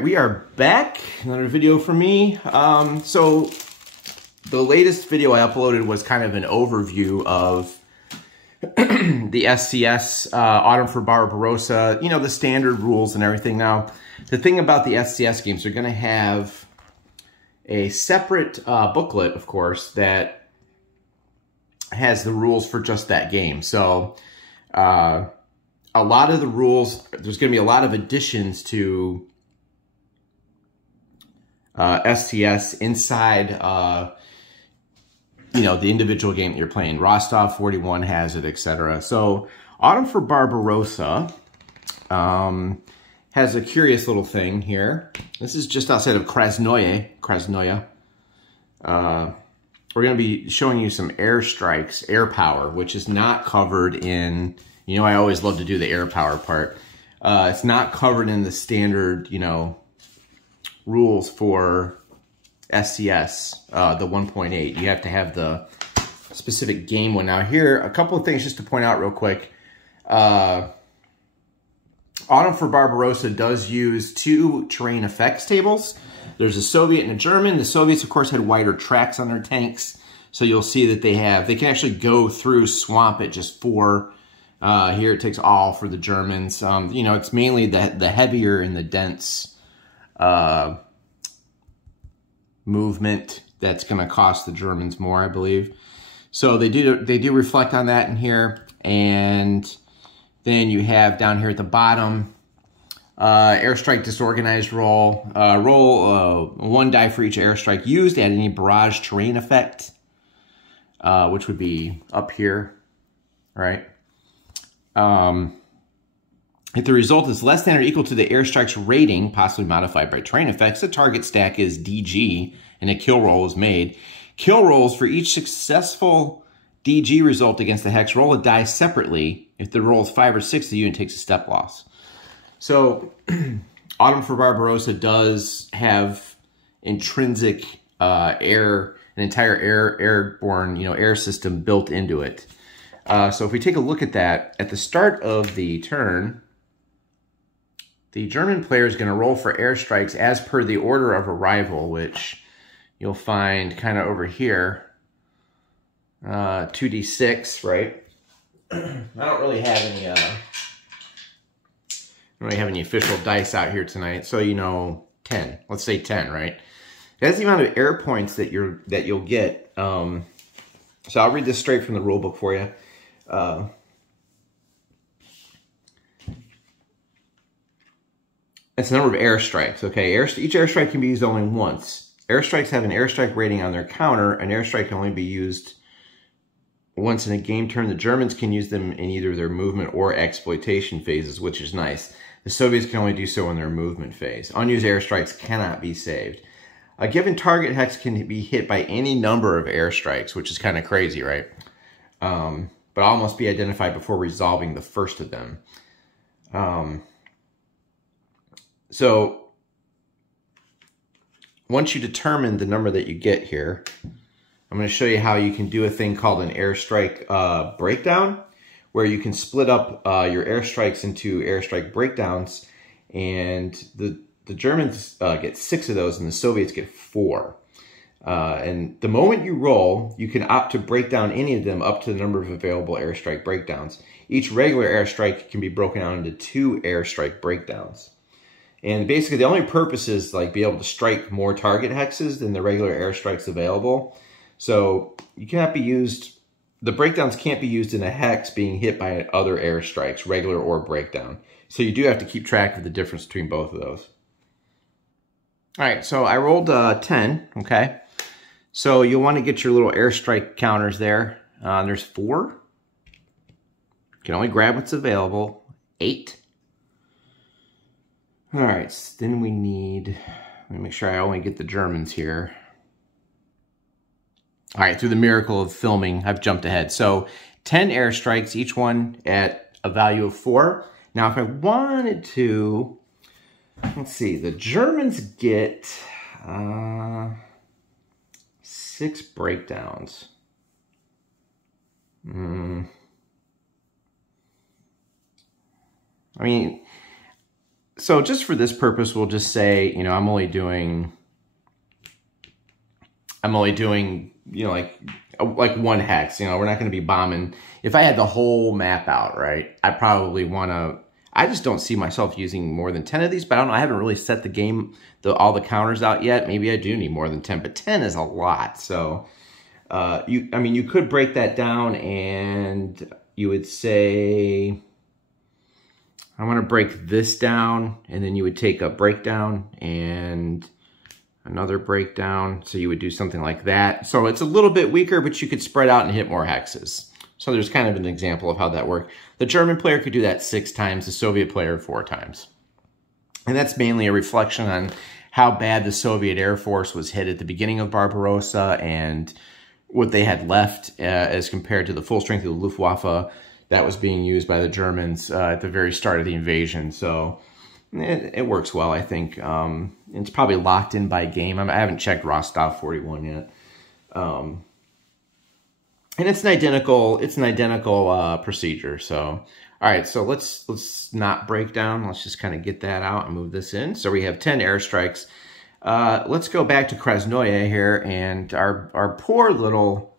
right, we are back. Another video from me. So the latest video I uploaded was kind of an overview of the SCS Autumn for Barbarossa, you know, the standard rules and everything. Now, the thing about the SCS games, they're going to have a separate booklet, of course, that has the rules for just that game. So a lot of the rules, there's going to be a lot of additions to SCS inside, you know, the individual game that you're playing. Rostov 41 has it, etc. So Autumn for Barbarossa has a curious little thing here. This is just outside of Krasnoye. We're going to be showing you some airstrikes, air power, which is not covered in, you know, I always love to do the air power part. It's not covered in the standard, you know, rules for SCS, the 1.8. You have to have the specific game one. Now here, a couple of things just to point out real quick. Autumn for Barbarossa does use two terrain effects tables. There's a Soviet and a German. The Soviets, of course, had wider tracks on their tanks. So you'll see that they can actually go through swamp at just 4. Here it takes all for the Germans. You know, it's mainly the heavier and the dense movement that's going to cost the Germans more, I believe. So they do reflect on that in here. And then you have down here at the bottom, Airstrike Disorganized roll. Roll 1 die for each airstrike used. Add any barrage terrain effect, which would be up here, right? If the result is less than or equal to the airstrike's rating, possibly modified by terrain effects, the target stack is DG, and a kill roll is made. Kill rolls for each successful DG result against the hex, roll a die separately. If the roll is 5 or 6, the unit takes a step loss. So, Autumn for Barbarossa does have intrinsic an entire airborne, you know, air system built into it. So if we take a look at that, at the start of the turn, the German player is going to roll for airstrikes as per the order of arrival, which you'll find kind of over here. 2d6, right? I don't really have any official dice out here tonight, so you know 10. Let's say 10, right? That's the amount of air points that you'll get. So I'll read this straight from the rule book for you. It's the number of airstrikes, okay? Each airstrike can be used only once. Airstrikes have an airstrike rating on their counter. An airstrike can only be used once in a game turn. The Germans can use them in either their movement or exploitation phases, which is nice. The Soviets can only do so in their movement phase. Unused airstrikes cannot be saved. A given target hex can be hit by any number of airstrikes, which is kind of crazy, right? But all must be identified before resolving the first of them. So once you determine the number that you get here, I'm going to show you how you can do a thing called an airstrike breakdown, where you can split up your airstrikes into airstrike breakdowns, and the Germans get 6 of those and the Soviets get 4. And the moment you roll, you can opt to break down any of them up to the number of available airstrike breakdowns. Each regular airstrike can be broken down into 2 airstrike breakdowns. And basically the only purpose is like be able to strike more target hexes than the regular airstrikes available. So you cannot be used, the breakdowns can't be used in a hex being hit by other airstrikes, regular or breakdown. So you do have to keep track of the difference between both of those. All right, so I rolled 10, okay? So you'll want to get your little airstrike counters there. There's 4. You can only grab what's available. 8. All right, so then we need, let me make sure I only get the Germans here. All right, through the miracle of filming, I've jumped ahead. So 10 airstrikes, each one at a value of 4. Now, if I wanted to, let's see, the Germans get 6 breakdowns. I mean, So just for this purpose, we'll just say, you know, I'm only doing, you know, like one hex. You know, we're not going to be bombing. If I had the whole map out, right, I probably want to, I just don't see myself using more than 10 of these, but I don't know. I haven't really set the game, all the counters out yet. Maybe I do need more than 10, but 10 is a lot. So, I mean, you could break that down and you would say, I want to break this down, and then you would take a breakdown and another breakdown. So you would do something like that. So it's a little bit weaker, but you could spread out and hit more hexes. So there's kind of an example of how that worked. The German player could do that 6 times, the Soviet player 4 times. And that's mainly a reflection on how bad the Soviet Air Force was hit at the beginning of Barbarossa and what they had left as compared to the full strength of the Luftwaffe that was being used by the Germans at the very start of the invasion. So it works well, I think. It's probably locked in by game. I haven't checked Rostov 41 yet. And it's an identical procedure. So, all right, so let's not break down. Let's just kind of get that out and move this in. So we have 10 airstrikes. Let's go back to Krasnoye here, and our poor little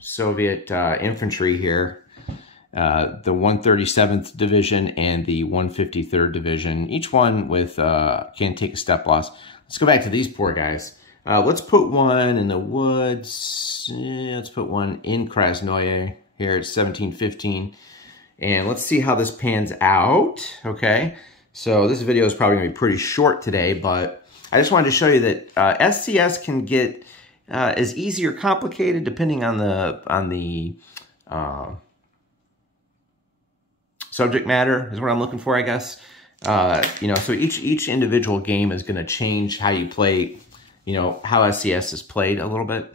Soviet infantry here, the 137th Division and the 153rd Division, each one with can take a step loss. Let's go back to these poor guys. Let's put one in the woods. Let's put one in Krasnoye here at 1715. And let's see how this pans out, okay? So this video is probably going to be pretty short today, but I just wanted to show you that SCS can get as easy or complicated depending on the subject matter is what I'm looking for, I guess. You know, so each individual game is going to change how you play, you know, how SCS is played a little bit.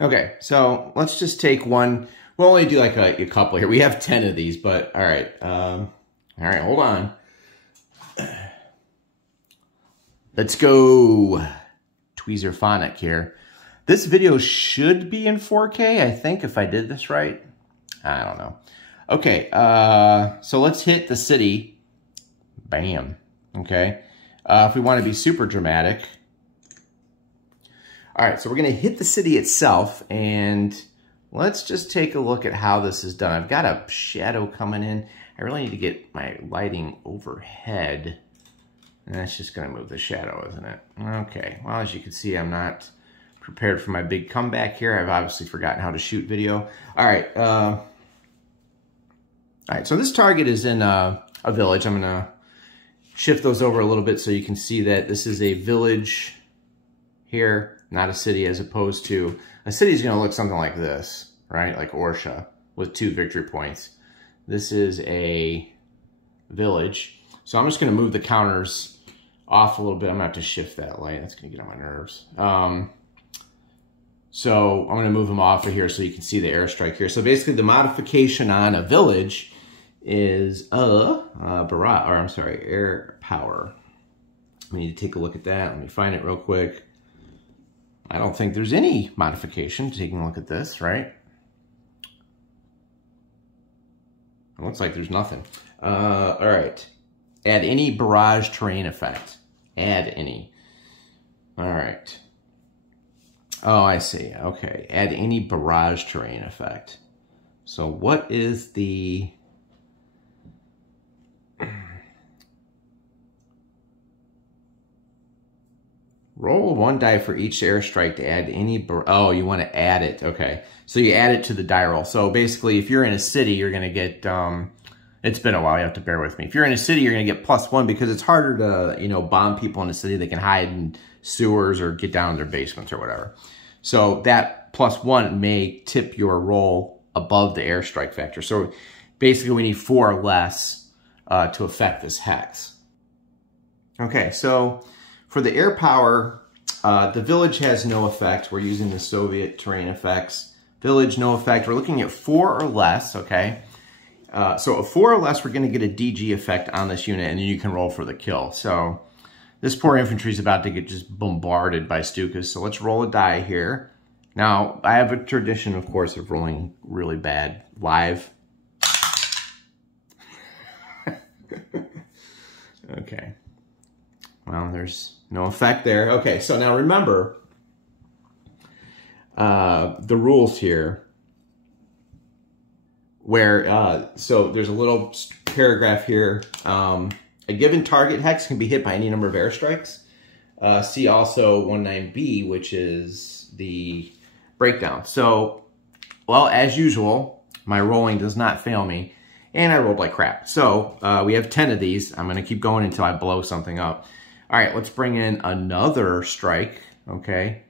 Okay, so let's just take one. We'll only do like a couple here. We have 10 of these, but all right. All right, hold on. Let's go Tweezerphonic here. This video should be in 4K, I think, if I did this right. I don't know. Okay, so let's hit the city. Bam. Okay. If we want to be super dramatic. All right, so we're going to hit the city itself, and let's just take a look at how this is done. I've got a shadow coming in. I really need to get my lighting overhead. And that's just going to move the shadow, isn't it? Okay, well, as you can see, I'm not prepared for my big comeback here. I've obviously forgotten how to shoot video. All right, so this target is in a village. I'm going to shift those over a little bit so you can see that this is a village here, not a city, as opposed to a city is going to look something like this, right? Like Orsha with 2 victory points. This is a village. So I'm just going to move the counters off a little bit. I'm going to have to shift that light. That's going to get on my nerves. So I'm going to move them off of here so you can see the airstrike here. So basically the modification on a village is air power. We need to take a look at that. Let me find it real quick. I don't think there's any modification taking a look at this, right? It looks like there's nothing. All right. Add any barrage terrain effect. Add any. All right. Oh, I see. Okay. Add any barrage terrain effect. So what is the... Roll 1 die for each airstrike to add any... Oh, you want to add it. Okay. So you add it to the die roll. So basically, if you're in a city, you're going to get... it's been a while. You have to bear with me. If you're in a city, you're going to get +1 because it's harder to, you know, bomb people in a city. They can hide in sewers or get down in their basements or whatever. So that +1 may tip your roll above the airstrike factor. So basically, we need 4 or less to affect this hex. Okay, so... For the air power, the village has no effect. We're using the Soviet terrain effects. Village, no effect. We're looking at 4 or less, okay? So a 4 or less, we're going to get a DG effect on this unit, and then you can roll for the kill. So this poor infantry is about to get just bombarded by Stukas. So let's roll a die here. Now, I have a tradition, of course, of rolling really bad live. Okay. Well, there's no effect there. Okay, so now remember the rules here where, so there's a little paragraph here. A given target hex can be hit by any number of airstrikes. See also 19B, which is the breakdown. So, well, as usual, my rolling does not fail me, and I rolled like crap. So we have 10 of these. I'm going to keep going until I blow something up. All right, let's bring in another strike, okay?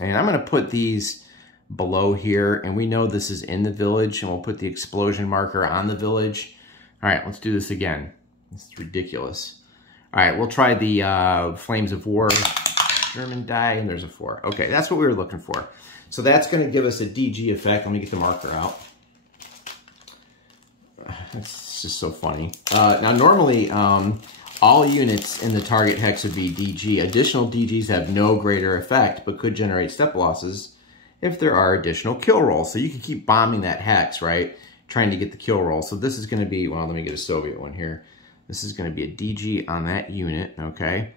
And I'm going to put these below here, and we know this is in the village, and we'll put the explosion marker on the village. All right, let's do this again. This is ridiculous. All right, we'll try the Flames of War German die, and there's a 4. Okay, that's what we were looking for. So that's going to give us a DG effect. Let me get the marker out. That's just so funny. Now, normally, all units in the target hex would be DG. Additional DGs have no greater effect, but could generate step losses if there are additional kill rolls. So you can keep bombing that hex, right? Trying to get the kill roll. So this is going to be, well, let me get a Soviet one here. This is going to be a DG on that unit, okay?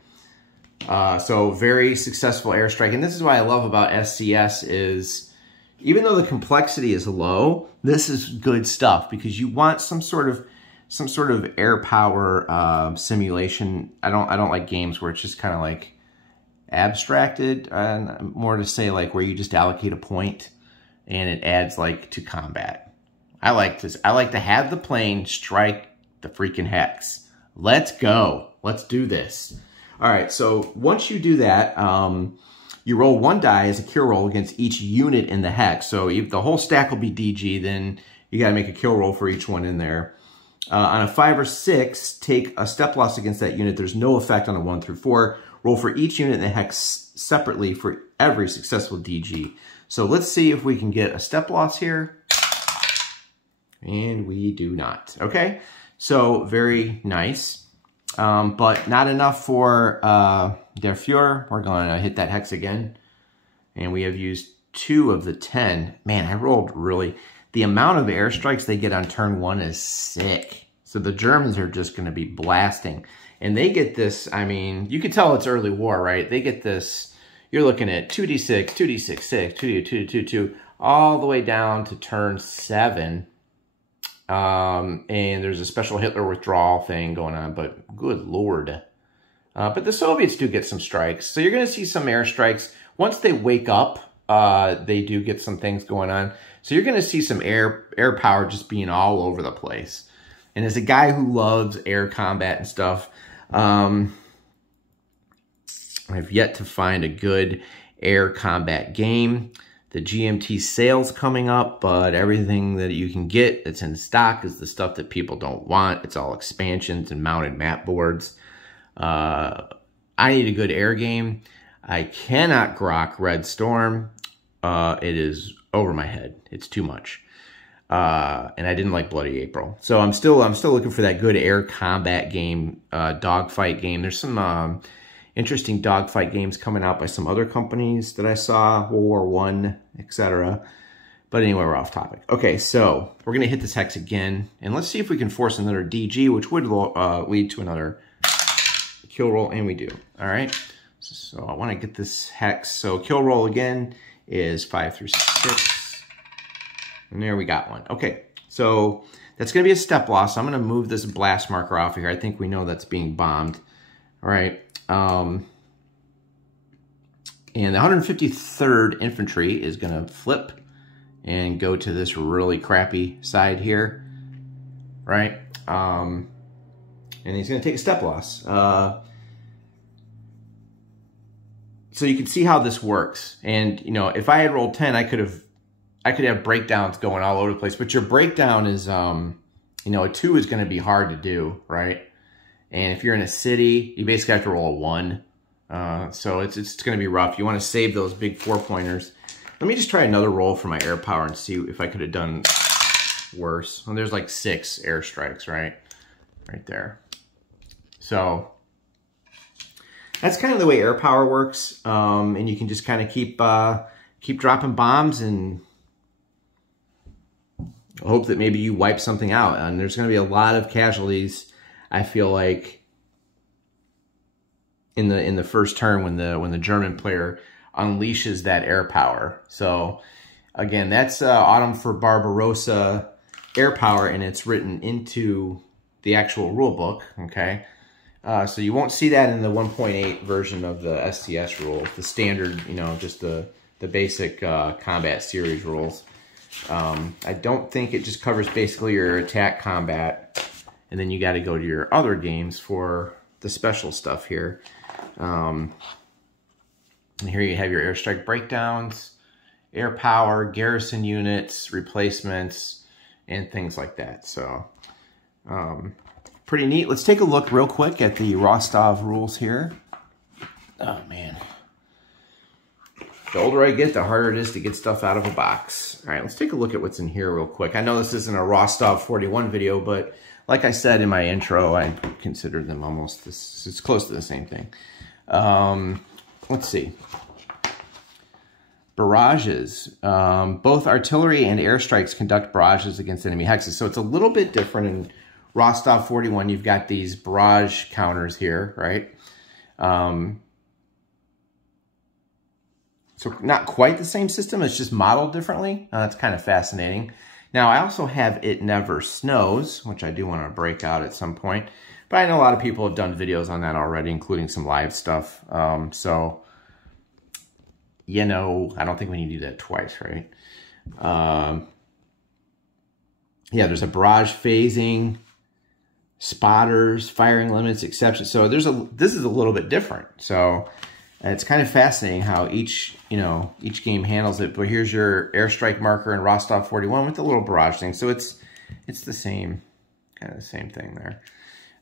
So very successful airstrike. And this is what I love about SCS is, even though the complexity is low, this is good stuff because you want some sort of air power simulation. I don't like games where it's just kind of like abstracted, and more to say like where you just allocate a point and it adds like to combat. I like this. I like to have the plane strike the freaking hex. Let's go. Let's do this. All right, so once you do that, you roll 1 die as a kill roll against each unit in the hex. So if the whole stack will be DG, then you got to make a kill roll for each one in there. On a 5 or 6, take a step loss against that unit. There's no effect on a 1 through 4. Roll for each unit in the hex separately for every successful DG. So let's see if we can get a step loss here. And we do not. Okay, so very nice. But not enough for Der Fuhrer. We're going to hit that hex again. And we have used 2 of the 10. Man, I rolled really... The amount of airstrikes they get on turn 1 is sick. So the Germans are just going to be blasting. And they get this, I mean, you can tell it's early war, right? They get this, you're looking at 2d6, 2d6, 6, 2d2, 2d2, 2, all the way down to turn 7. And there's a special Hitler withdrawal thing going on, but good Lord. But the Soviets do get some strikes. So you're going to see some airstrikes. Once they wake up, they do get some things going on. So you're going to see some air power just being all over the place. And as a guy who loves air combat and stuff, I've yet to find a good air combat game. The GMT sale's coming up, but everything that you can get that's in stock is the stuff that people don't want. It's all expansions and mounted map boards. I need a good air game. I cannot grok Red Storm. It is over my head. It's too much. And I didn't like Bloody April. So I'm still looking for that good air combat game, dogfight game. There's some interesting dogfight games coming out by some other companies that I saw, World War I, etc. But anyway, we're off topic. Okay, so we're going to hit this hex again, and let's see if we can force another DG, which would lead to another kill roll, and we do. All right, so I want to get this hex. So kill roll again is 5 through 6, and there we got one. Okay, so that's going to be a step loss. I'm going to move this blast marker off of here. I think we know that's being bombed. All right. And the 153rd Infantry is going to flip and go to this really crappy side here, right? And he's going to take a step loss. So you can see how this works. And, you know, if I had rolled 10, I could have breakdowns going all over the place. But your breakdown is, you know, a 2 is going to be hard to do, right? And if you're in a city, you basically have to roll a 1. So it's going to be rough. You want to save those big 4-pointers. Let me just try another roll for my air power and see if I could have done worse. Well, there's like 6 airstrikes, right? Right there. So that's kind of the way air power works. And you can just kind of keep dropping bombs and hope that maybe you wipe something out. And there's going to be a lot of casualties I feel like in the first turn when the German player unleashes that air power. So again, that's Autumn for Barbarossa air power, and it's written into the actual rule book. Okay, so you won't see that in the 1.8 version of the SCS rules, the standard, you know, just the basic combat series rules. I don't think it just covers basically your attack combat, and then you got to go to your other games for the special stuff here. And here you have your Airstrike Breakdowns, air power, garrison units, replacements, and things like that. So pretty neat. Let's take a look real quick at the Rostov rules here. Oh man, the older I get, the harder it is to get stuff out of a box. All right, let's take a look at what's in here real quick. I know this isn't a Rostov 41 video, but like I said in my intro, I consider them almost this. It's close to the same thing. Let's see. Barrages. Both artillery and airstrikes conduct barrages against enemy hexes. So it's a little bit different in Rostov 41. You've got these barrage counters here, right? So not quite the same system. It's just modeled differently. That's kind of fascinating. Now, I also have It Never Snows, which I do want to break out at some point. But I know a lot of people have done videos on that already, including some live stuff. So, you know, I don't think we need to do that twice, right? Yeah, there's a barrage phasing, spotters, firing limits, exceptions. So this is a little bit different. So it's kind of fascinating how each game handles it. But here's your airstrike marker in Rostov 41 with the little barrage thing. So it's the same, kind of the same thing there.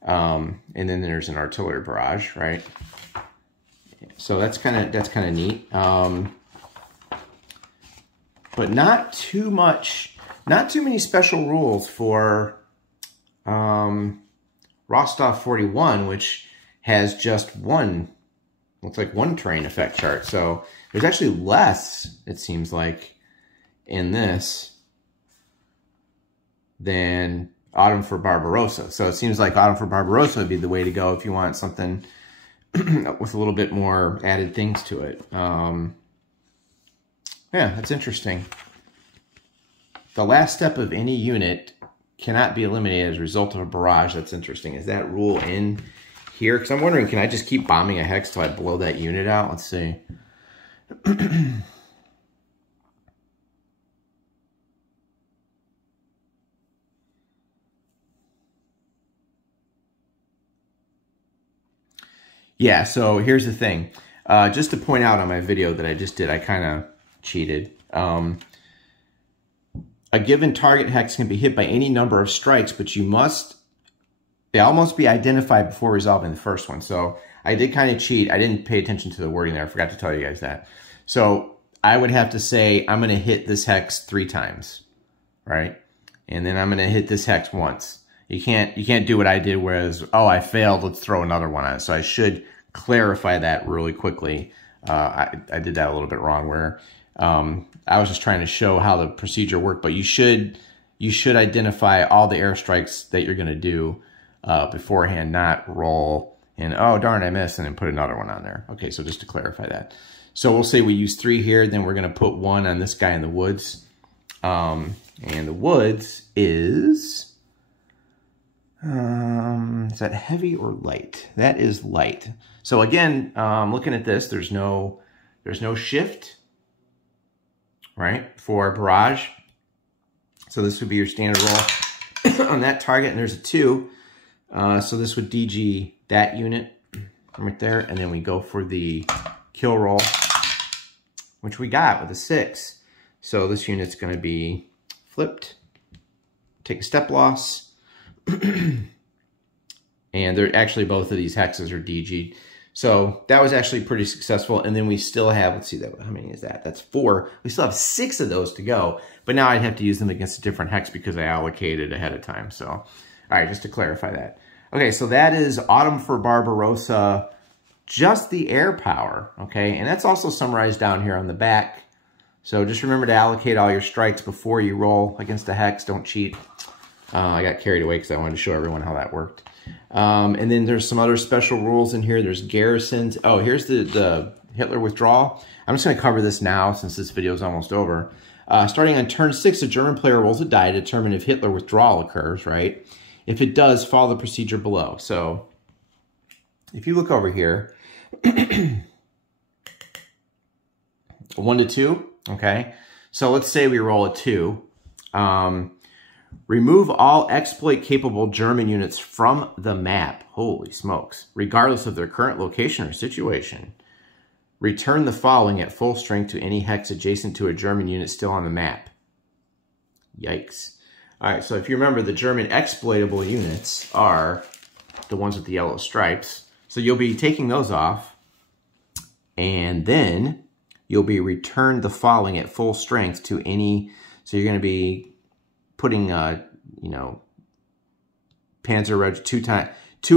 And then there's an artillery barrage, right? So that's kind of neat. But not too many special rules for Rostov 41, which has just one, looks like one terrain effect chart. So there's actually less, it seems like, in this than Autumn for Barbarossa. So it seems like Autumn for Barbarossa would be the way to go if you want something with a little bit more added things to it. Yeah, that's interesting. The last step of any unit cannot be eliminated as a result of a barrage. That's interesting. Is that rule in here? Because I'm wondering, can I just keep bombing a hex till I blow that unit out? Let's see. Yeah, so here's the thing. Just to point out on my video that I just did, I kind of cheated. A given target hex can be hit by any number of strikes, but they all must be identified before resolving the first one. So I did kind of cheat. I didn't pay attention to the wording there. I forgot to tell you guys that. So I would have to say, I'm going to hit this hex 3 times, right? And then I'm going to hit this hex once. You can't do what I did, whereas, oh, I failed, let's throw another one on it. So I should clarify that really quickly. I did that a little bit wrong, where I was just trying to show how the procedure worked, but you should identify all the airstrikes that you're going to do beforehand, not roll and, oh, darn, I missed, and then put another one on there. Okay, so just to clarify that. So we'll say we use 3 here, then we're going to put 1 on this guy in the woods. And the woods is that heavy or light? That is light. So again, looking at this, there's no shift, right, for barrage. So this would be your standard roll on that target, and there's a 2. So this would DG that unit right there, and then we go for the kill roll, which we got with a 6. So this unit's going to be flipped, take a step loss, and they're actually, both of these hexes are DG'd. So that was actually pretty successful. And then we still have, let's see, that how many is that? That's 4. We still have 6 of those to go. But now I'd have to use them against a different hex because I allocated ahead of time. So, all right, just to clarify that. Okay, so that is Autumn for Barbarossa, just the air power, okay? And that's also summarized down here on the back. So just remember to allocate all your strikes before you roll against a hex. Don't cheat. I got carried away because I wanted to show everyone how that worked. And then there's some other special rules in here. There's garrisons. Oh, here's the Hitler Withdrawal. I'm just going to cover this now since this video is almost over. Starting on turn 6, a German player rolls a die to determine if Hitler Withdrawal occurs, right? If it does, follow the procedure below. So if you look over here, 1 to 2, okay? So let's say we roll a 2. Remove all exploit-capable German units from the map. Holy smokes. Regardless of their current location or situation. Return the following at full strength to any hex adjacent to a German unit still on the map. Yikes. All right, so if you remember, the German exploitable units are the ones with the yellow stripes. So you'll be taking those off, and then you'll be returned the following at full strength to any. So you're going to be putting, you know, Panzer Reg 2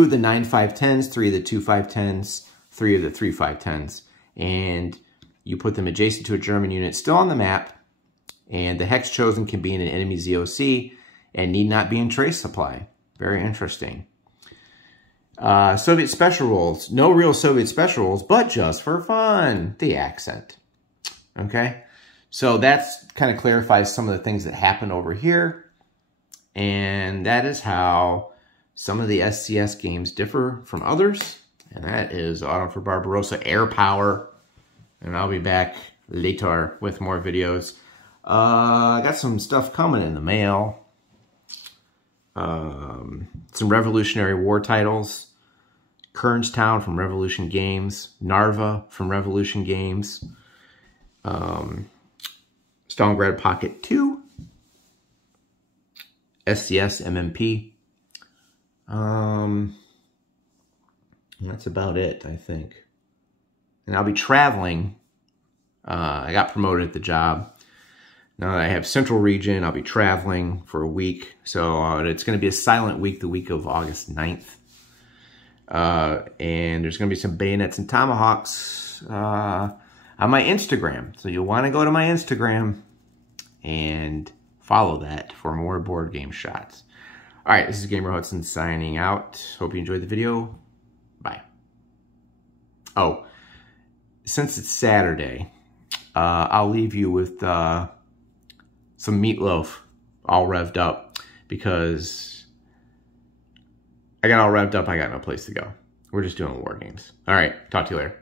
of the 9.510s, 3 of the 2.510s, 3 of the 3.510s, and you put them adjacent to a German unit still on the map. And the hex chosen can be in an enemy ZOC and need not be in trace supply. Very interesting. Soviet special rules. No real Soviet special rules, but just for fun. The accent. Okay? So that's kind of clarifies some of the things that happen over here. And that is how some of the SCS games differ from others. And that is Autumn for Barbarossa Air Power. And I'll be back later with more videos. I got some stuff coming in the mail. Some Revolutionary War titles. Kernstown from Revolution Games. Narva from Revolution Games. Stalingrad Pocket 2. SCS MMP. That's about it, I think. And I'll be traveling. I got promoted at the job. Now that I have Central Region, I'll be traveling for a week. So it's going to be a silent week, the week of August 9th. And there's going to be some bayonets and tomahawks on my Instagram. So you'll want to go to my Instagram and follow that for more board game shots. All right, this is Gamer Hudson signing out. Hope you enjoyed the video. Bye. Oh, since it's Saturday, I'll leave you with some meatloaf all revved up because I got all revved up. I got no place to go. We're just doing war games. All right, talk to you later.